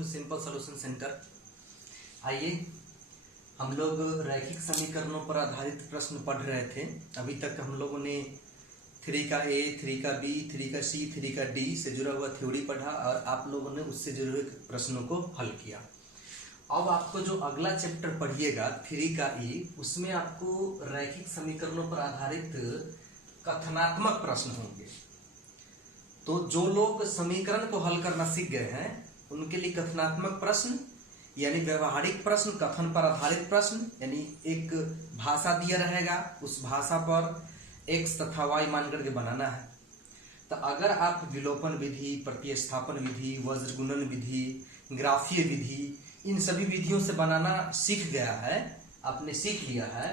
To simple solution centre. आइए हम लोग रैखिक समीकरणों पर आधारित प्रश्न पढ़ रहे थे। अभी तक हम लोगों ने 3 का ए, 3 का बी, 3 का सी, 3 का डी से जुड़ा हुआ थ्योरी पढ़ा और आप लोगों ने उससे जुड़े हुए प्रश्नों को हल किया। अब आपको जो अगला चैप्टर पढ़िएगा 3 का ई, उसमें आपको रैखिक समीकरणों पर आधारित कथनात्मक प्रश्न होंगे। तो जो लोग समीकरण को हल करना सीख गए हैं उनके लिए कथनात्मक प्रश्न यानी व्यवहारिक प्रश्न, कथन पर आधारित प्रश्न, यानी एक भाषा दिया रहेगा, उस भाषा पर x तथा y मान करके बनाना है। तो अगर आप विलोपन विधि, प्रतिस्थापन विधि, वज्रगुणन विधि, ग्राफीय विधि, इन सभी विधियों से बनाना सीख गया है, आपने सीख लिया है,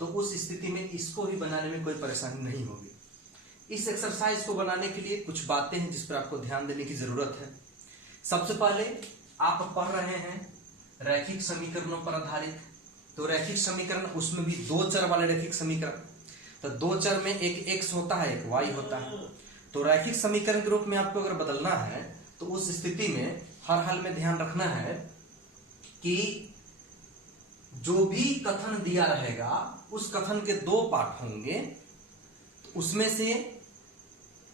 तो उस स्थिति में इसको भी बनाने में कोई परेशानी नहीं होगी। इस एक्सरसाइज को बनाने के लिए कुछ बातें हैं जिस पर आपको ध्यान देने की जरूरत है। सबसे पहले आप पढ़ रहे हैं रैखिक समीकरणों पर आधारित, तो रैखिक समीकरण उसमें भी 2 चर वाले रैखिक समीकरण, तो 2 चर में एक x होता है, एक y होता है। तो रैखिक समीकरण के रूप में आपको अगर बदलना है तो उस स्थिति में हर हाल में ध्यान रखना है कि जो भी कथन दिया रहेगा उस कथन के 2 पार्ट होंगे, तो उसमें से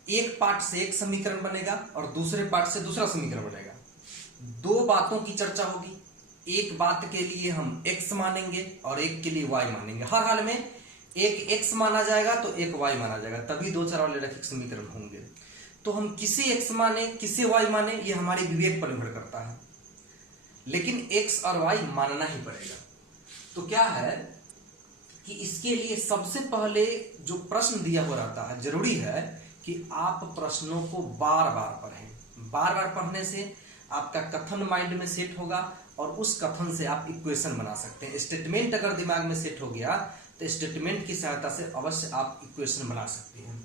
एक पार्ट से एक समीकरण बनेगा और दूसरे पार्ट से दूसरा समीकरण बनेगा। 2 बातों की चर्चा होगी, एक बात के लिए हम x मानेंगे और एक के लिए y मानेंगे। हर हाल में एक x माना जाएगा तो एक y माना जाएगा, तभी 2 चर वाले रैखिक समीकरण होंगे। तो हम किसी x माने किसी y माने ये हमारे विवेक पर निर्भर करता है, लेकिन x और y मानना ही पड़ेगा। तो क्या है कि इसके लिए सबसे पहले जो प्रश्न दिया हुआ रहता है, जरूरी है कि आप प्रश्नों को बार बार पढ़ें। बार बार पढ़ने से आपका कथन माइंड में सेट होगा और उस कथन से आप इक्वेशन बना सकते हैं। स्टेटमेंट अगर दिमाग में सेट हो गया तो स्टेटमेंट की सहायता से अवश्य आप इक्वेशन बना सकते हैं।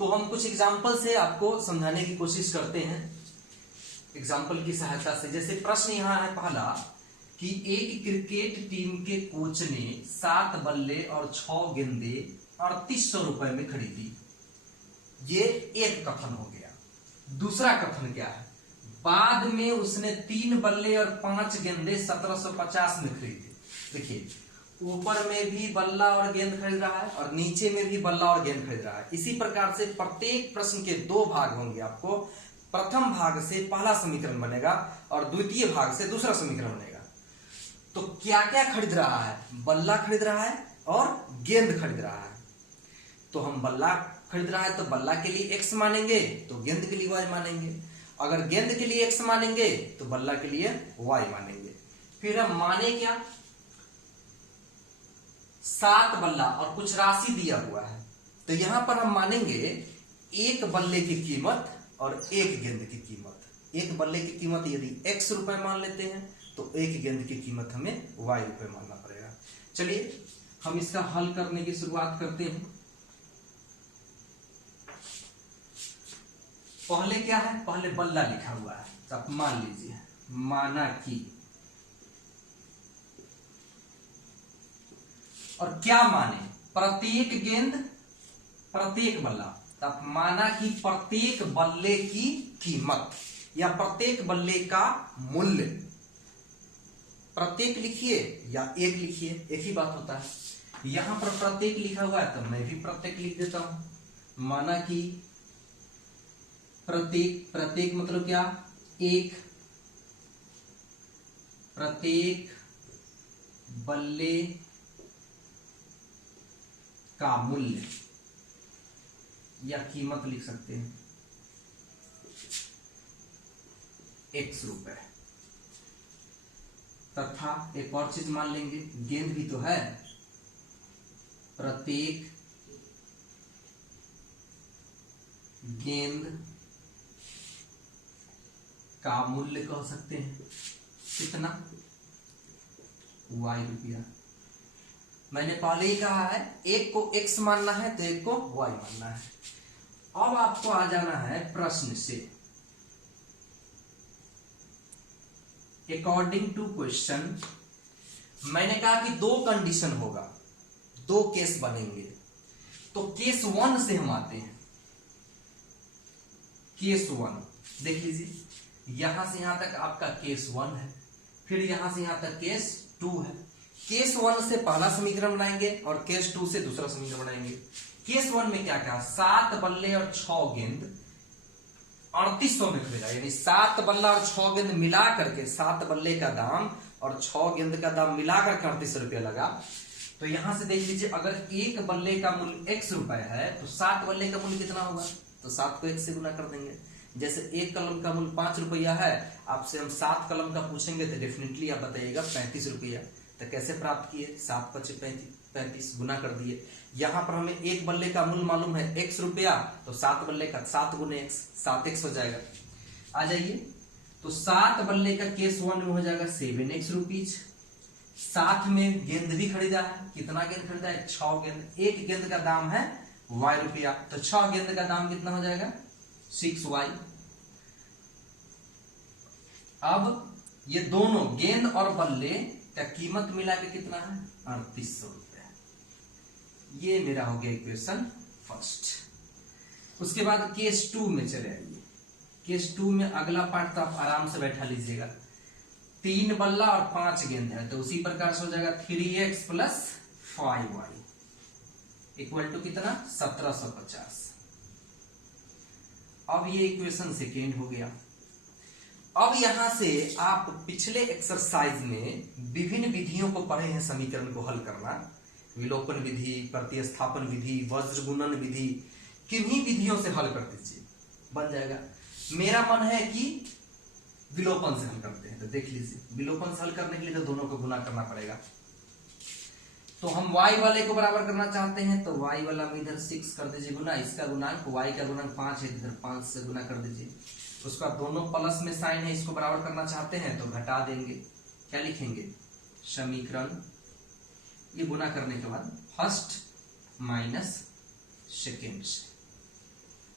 तो हम कुछ एग्जाम्पल से आपको समझाने की कोशिश करते हैं, एग्जाम्पल की सहायता से। जैसे प्रश्न यहाँ है पहला कि एक क्रिकेट टीम के कोच ने 7 बल्ले और 6 गेंदे 3800 रुपए में खरीदी। ये एक कथन हो गया। दूसरा कथन क्या है? बाद में उसने 3 बल्ले और 5 गेंदे 1750 में खरीदे। देखिए, ऊपर में भी बल्ला और गेंद खरीद रहा है और नीचे में भी बल्ला और गेंद खरीद रहा है। इसी प्रकार से प्रत्येक प्रश्न के 2 भाग होंगे। आपको प्रथम भाग से पहला समीकरण बनेगा और द्वितीय भाग से दूसरा समीकरण बनेगा। तो क्या क्या खरीद रहा है? बल्ला खरीद रहा है और गेंद खरीद रहा है। तो हम बल्ला खरीद रहा है तो बल्ला के लिए x मानेंगे, तो गेंद के लिए y मानेंगे। अगर गेंद के लिए x मानेंगे तो बल्ला के लिए y मानेंगे। फिर हम माने क्या? 7 बल्ला और कुछ राशि दिया हुआ है, तो यहां पर हम मानेंगे 1 बल्ले की कीमत और 1 गेंद की कीमत। 1 बल्ले की कीमत यदि x रुपए मान लेते हैं तो 1 गेंद की कीमत हमें y रुपए मानना पड़ेगा। चलिए हम इसका हल करने की शुरुआत करते हैं। पहले क्या है? पहले बल्ला लिखा हुआ है, तो आप मान लीजिए, माना कि, और क्या माने? प्रत्येक गेंद, प्रत्येक बल्ला। तो आप माना कि प्रत्येक बल्ले की कीमत या प्रत्येक बल्ले का मूल्य। प्रत्येक लिखिए या एक लिखिए, एक ही बात होता है। यहां पर प्रत्येक लिखा हुआ है तो मैं भी प्रत्येक लिख देता हूं। माना कि प्रत्येक, प्रत्येक मतलब क्या? एक, प्रत्येक बल्ले का मूल्य या कीमत लिख सकते हैं x रुपए, तथा एक और चीज मान लेंगे, गेंद भी तो है, प्रत्येक गेंद का मूल्य कह सकते हैं कितना? y रुपया। मैंने पहले ही कहा है एक को x मानना है तो एक को y मानना है। अब आपको आ जाना है प्रश्न से। अकॉर्डिंग टू क्वेश्चन, मैंने कहा कि 2 कंडीशन होगा, 2 केस बनेंगे। तो केस 1 से हम आते हैं। केस 1 देख लीजिए, यहां से यहां तक आपका केस 1 है, फिर यहां से यहां तक केस 2 है। केस 1 से पहला समीकरण बनाएंगे और केस 2 से दूसरा समीकरण बनाएंगे। केस 1 में क्या क्या, 7 बल्ले और 6 गेंद 3800 में खरीदा, यानी 7 बल्ला और 6 गेंद मिला करके 7 बल्ले का दाम और 6 गेंद का दाम मिलाकर 3800 रुपया लगा। तो यहां से देख लीजिए, अगर एक बल्ले का मूल्य x रुपए है तो 7 बल्ले का मूल्य कितना होगा, तो 7 को 1 से गुना कर देंगे। जैसे एक कलम का मूल्य 5 रुपया है, आपसे हम 7 कलम का पूछेंगे तो डेफिनेटली आप बताइएगा 35 रुपया। तो कैसे प्राप्त किए, 7 पचे 35 गुना कर दिए। यहां पर हमें एक बल्ले का मूल्य मालूम है x रुपया, तो 7 बल्ले का 7 गुने x, 7x हो जाएगा। आ जाइए, तो 7 बल्ले का केस 1 में हो जाएगा 7x रुपीज। साथ में गेंद भी खरीदा है, कितना गेंद खरीदा है, 6 गेंद। एक गेंद का दाम है y रुपया, तो 6 गेंद का दाम कितना हो जाएगा, 6y। अब ये दोनों गेंद और बल्ले का कीमत मिला के कितना है, 3800 रुपया। ये मेरा हो गया इक्वेशन फर्स्ट। उसके बाद केस 2 में चले आइए। केस 2 में अगला पार्ट तो आप आराम से बैठा लीजिएगा। 3 बल्ला और 5 गेंद है, तो उसी प्रकार से हो जाएगा 3x plus 5y equal to कितना, 1750। अब ये इक्वेशन सेकेंड हो गया। अब यहां से आप पिछले एक्सरसाइज में विभिन्न विधियों को पढ़े हैं समीकरण को हल करना, विलोपन विधि, प्रतिस्थापन विधि, वज्र गुणन विधि, किन्हीं विधियों से हल कर दीजिए, बन जाएगा। मेरा मन है कि विलोपन से हल करते हैं, तो देख लीजिए, विलोपन से हल करने के लिए तो दोनों को गुना करना पड़ेगा। तो हम y वाले को बराबर करना चाहते हैं, तो y वाला में इधर 6 कर दीजिए गुना, इसका गुणांक y का गुणांक 5 है, इधर 5 से गुना कर दीजिए। उसका दोनों प्लस में साइन है, इसको बराबर करना चाहते हैं तो घटा देंगे। क्या लिखेंगे, समीकरण, ये गुना करने के बाद फर्स्ट माइनस सेकेंड से।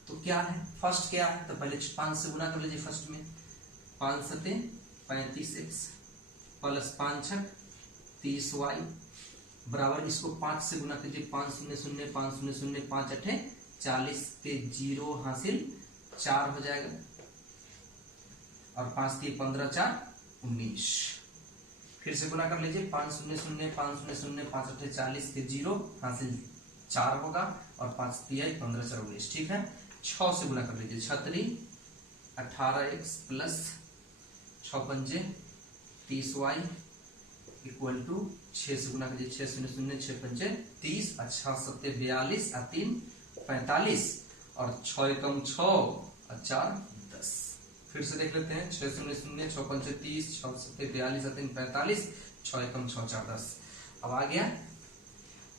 तो क्या है, फर्स्ट क्या है, तो पहले 5 से गुना कर लीजिए। फर्स्ट में 5 सते 35x प्लस 5 छक 30y बराबर, इसको 5 से गुना कीजिए, 5 शून्य शून्य 5 शून्य शून्य 5 अठे 40 पे 0 हासिल 4 हो जाएगा, और 5 3 15 4 19। फिर से गुना कर लीजिए, 5 शून्य शून्य 5 शून्य शून्य 5 अठे 40 पे 0 हासिल 4 होगा, और 5 3 15 4 19। ठीक है, 6 से गुना कर लीजिए, 6 18x प्लस 6 पंजे 30y इक्वल टू 6 से गुना कीजिए, 6 शून्य शून्य 6 पंजे 30, 6 सत्ते 42 और 3 45, और 6 एकम 6 और 4 10। फिर से देख लेते हैं, 6 शून्य शून्य 6 पंजे 30, 6 सत्ते 42 और 3 45, 6 एकम 6 4 10। अब आ गया,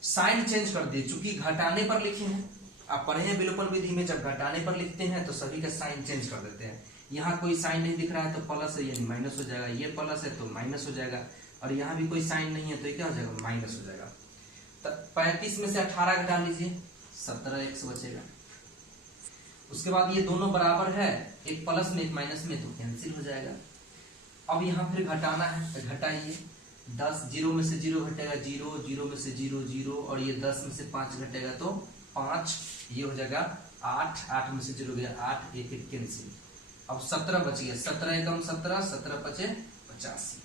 साइन चेंज कर दिए, चूंकि घटाने पर लिखे हैं, आप पढ़े हैं विलोपन विधि में, जब घटाने पर लिखते हैं तो सभी का साइन चेंज कर देते हैं। यहाँ कोई साइन नहीं दिख रहा है तो प्लस है, यानी माइनस हो जाएगा, ये प्लस है तो माइनस हो जाएगा, और यहाँ भी कोई साइन नहीं है तो ये क्या हो जाएगा, माइनस हो जाएगा। तो 35 में से 18 घटा लीजिए, 17x बचेगा। उसके बाद ये दोनों बराबर है, एक प्लस में एक माइनस में, तो कैंसिल हो जाएगा। अब यहाँ फिर घटाना है, तो घटाइए, 10 0 में से 0 घटेगा 0, 0 में से 0 0, और ये 10 में से 5 घटेगा तो 5, ये हो जाएगा 8, 8 में से 0 गया 8, 1 1 कैंसिल। अब 17 बच गया, 17 एकम 17, 17 पचे 85,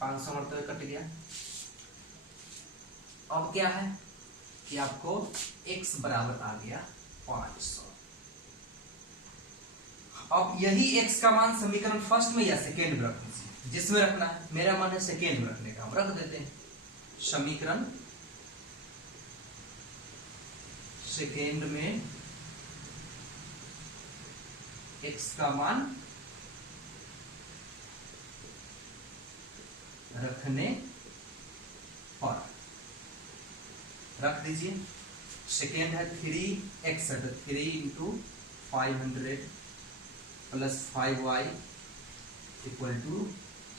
500 मरतबे कट गया। अब क्या है कि आपको x बराबर आ गया 500। अब यही x का मान समीकरण फर्स्ट में या सेकेंड में रख दीजिए, जिसमें रखना है। मेरा मन है सेकेंड में रखने का, हम रख देते हैं समीकरण सेकेंड में x का मान रखने पर रख दीजिए। सेकेंड है 3x है, तो 3 into 500 plus 5y equal to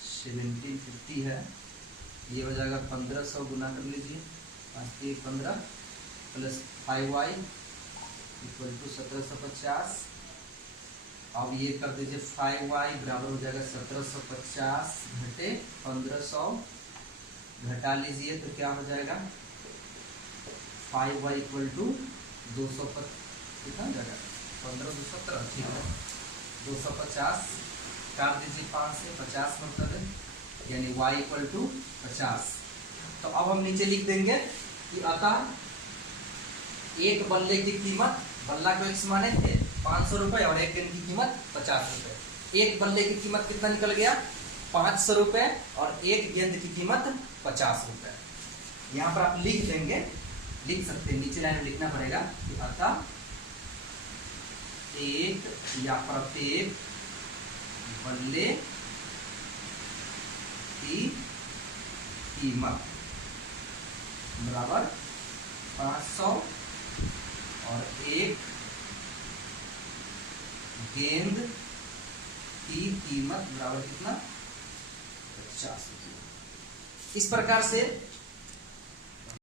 1750 है, ये हो जाएगा 1500 गुना कर लीजिए, 5 15 प्लस 5y इक्वल टू 1750। अब ये कर दीजिए 5y बराबर हो जाएगा 1750 घटे 1500, घटा लीजिए तो क्या हो जाएगा 5y इक्वल टू 200 कितना हो जाएगा 15 217, ठीक है 250 काट दीजिए 5 से 50 मतलब है, यानी y इक्वल टू 50। तो अब हम नीचे लिख देंगे कि अतः एक बल्ले की कीमत, बल्ला को x माने थे 500 रुपए और एक गेंद की कीमत 50 रुपए। एक बल्ले की कीमत कितना निकल गया 500 रुपए और एक गेंद की कीमत 50 रुपए। यहाँ पर आप लिख देंगे, लिख सकते हैं, नीचे लाइन में लिखना पड़ेगा कि अतः एक या प्रत्येक बल्ले की कीमत बराबर 500 और एक गेंद की कीमत बराबर कितना 50 रुपये। इस प्रकार से